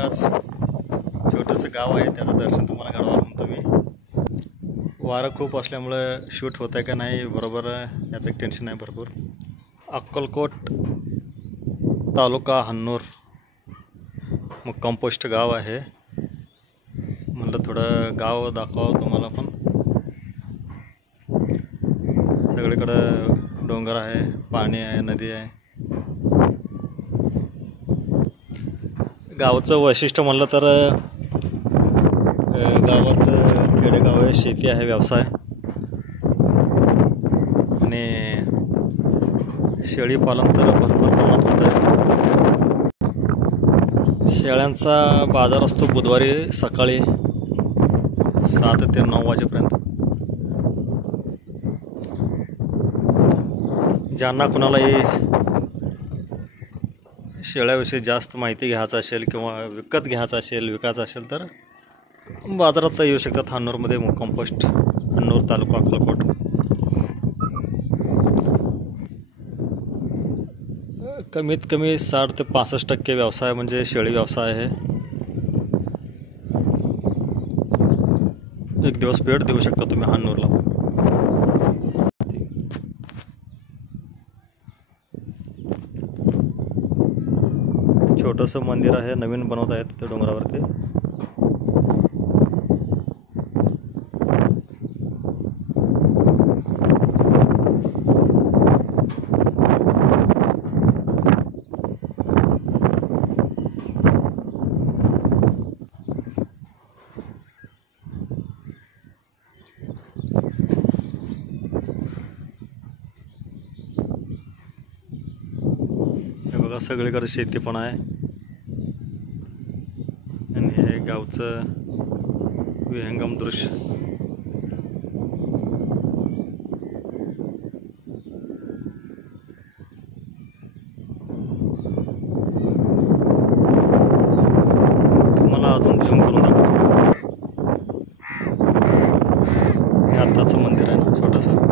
आज छोटंसं गाव आहे, त्याचं दर्शन तुम्हाला घडवावं म्हणतो मी। वारं खूप असल्यामुळे शूट होत आहे का नाही बरोबर याचं एक टेन्शन आहे भरपूर। अक्कलकोट तालुका हन्नूर मुक्काम पोस्ट गाव आहे। म्हणलं थोडं गाव दाखवावं तुम्हाला पण। सगळीकडे डोंगर आहे, पाणी आहे, नदी आहे। गावचं वैशिष्ट्य म्हणलं तर गावात खेडेगाव आहे, शेती आहे, व्यवसाय आणि शेळी पालन तर भरपूर प्रमाणात होत आहे। शेळ्यांचा बाजार असतो बुधवारी सकाळी 7 ते 9 वाजेपर्यंत। ज्यांना कुणालाही शेळ्याविषयी जास्त माहिती घ्यायचं असेल किंवा विकत घ्यायचं असेल, विकायचं असेल तर बाजारात येऊ शकतात। हन्नूरमध्ये मुक्काम पोस्ट हन्नूर तालुका अक्कलकोट। कमीत कमी 60 ते 65% व्यवसाय म्हणजे शेळी व्यवसाय आहे। एक दिवस भेट देऊ शकता तुम्ही हन्नूरला। छोटंसं मंदिर आहे, नवीन बनवत आहेत तिथे डोंगरावरती। हे बघा सगळीकडे शेती पण आहे आणि हे गावचं विहंगम दृश्य। तुम्हाला अजून झूम करून दाखवतो। हे आत्ताचं मंदिर आहे ना छोटंसं।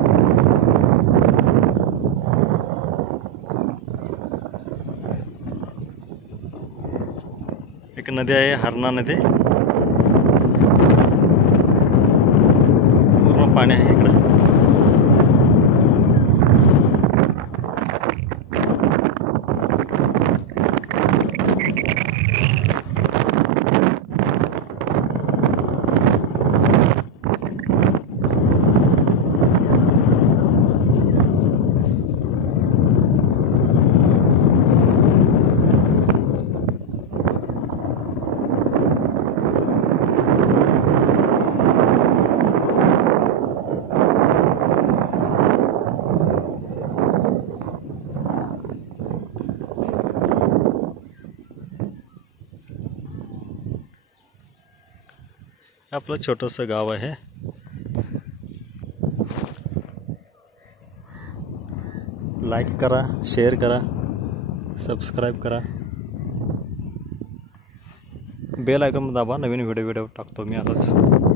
एक नदी आहे, हरणा नदी, पूर्ण पाणी आहे इकडे। आपलं छोटंसं गाव आहे। लाईक करा, शेअर करा, सबस्क्राईब करा, बेल आयकॉन दाबा। नवीन व्हिडिओ टाकतो मी आताच।